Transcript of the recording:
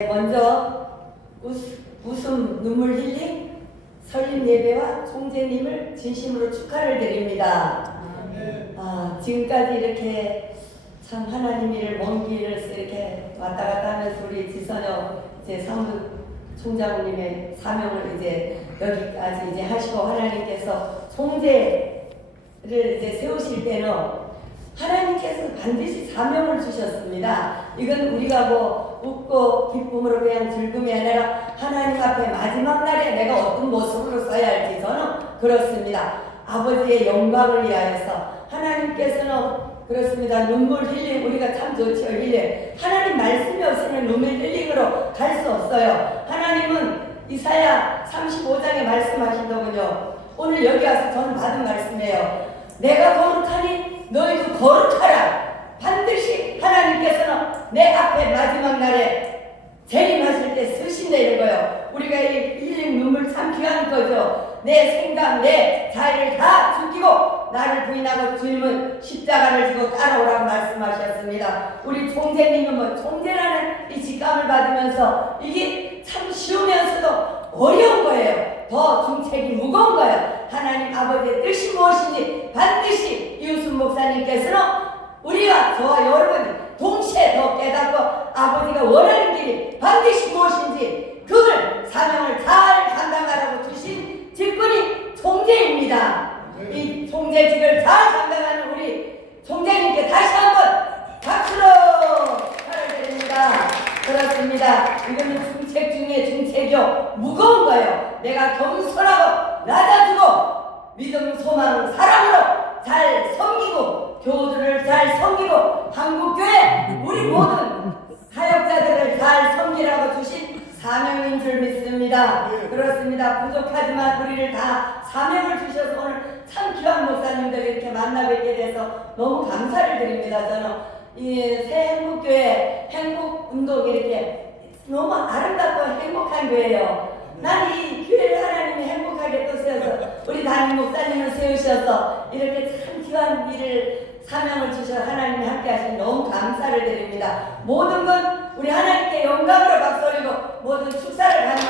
먼저 웃, 웃음 눈물 힐링 설립 예배와 총재님을 진심으로 축하를 드립니다. 아, 지금까지 이렇게 참 하나님 일을 먼 길을 이렇게 왔다 갔다 하면서 우리 지선영 이제 사무 총장님의 사명을 이제 여기까지 이제 하시고 하나님께서 총재를 이제 세우실 때는 하나님께서 반드시 사명을 주셨습니다. 이건 우리가 뭐 웃고 기쁨으로 그냥 즐금이 아니라 하나님 앞에 마지막 날에 내가 어떤 모습으로 서야 할지 저는 그렇습니다. 아버지의 영광을 위하여서 하나님께서는 그렇습니다. 눈물 힐링 우리가 참 좋죠. 힐링. 하나님 말씀이 없으면 눈물 힐링으로 갈 수 없어요. 하나님은 이사야 35장에 말씀하신더군요. 오늘 여기 와서 저는 받은 말씀이에요. 내가 거룩하니 너희도 거룩하라. 반드시 하나님께서는 내 앞에 마지막 날에 재림하실 때 쓰신다 이런 거예요. 우리가 이 힐링 눈물 참 귀한 거죠. 내 생각, 내 자유를 다 죽이고 나를 부인하고 주님은 십자가를 지고 따라오라고 말씀하셨습니다. 우리 총재님은 뭐 총재라는 이 직감을 받으면서 이게 참 쉬우면서도 어려운 거예요. 더 중책이 무거운 거예요. 하나님 아버지의 뜻이 무엇인지 반드시 이웃순 목사님께서는 우리와 저와 여러분이 동시에 더 깨닫고 아버지가 원하는 길이 반드시 무엇인지 그걸 사명을 잘 감당하라고 주신 직분이 총재입니다. 이 총재직을 잘 감당하는 우리 총재님께 다시 한번 박수로 축하를 드립니다. 그렇습니다. 이거는 중책 중에 중책이요. 무거운 거예요. 내가 겸손하고 낮아지고 믿음, 소망, 사랑으로 잘 섬기고 교우들을 잘 섬기고 한국교회 우리 모든 사역자들을 잘 섬기라고 주신 사명인 줄 믿습니다. 그렇습니다. 부족하지만 우리를 다 사명을 주셔서 오늘 참 귀한 목사님들 이렇게 만나 뵙게 돼서 너무 감사를 드립니다. 저는 이새 행복교회 행복운동 이렇게 너무 아름답고 행복한 교회예요. 난 이 교회를 하나님이 행복하게 또 세워서 우리 담임 목사님을 세우셔서 이렇게 참 귀한 일을 사명을 주셔 하나님이 함께 하시니 너무 감사를 드립니다. 모든 건 우리 하나님께 영광으로 박수 올리고 모든 축사를 가능하게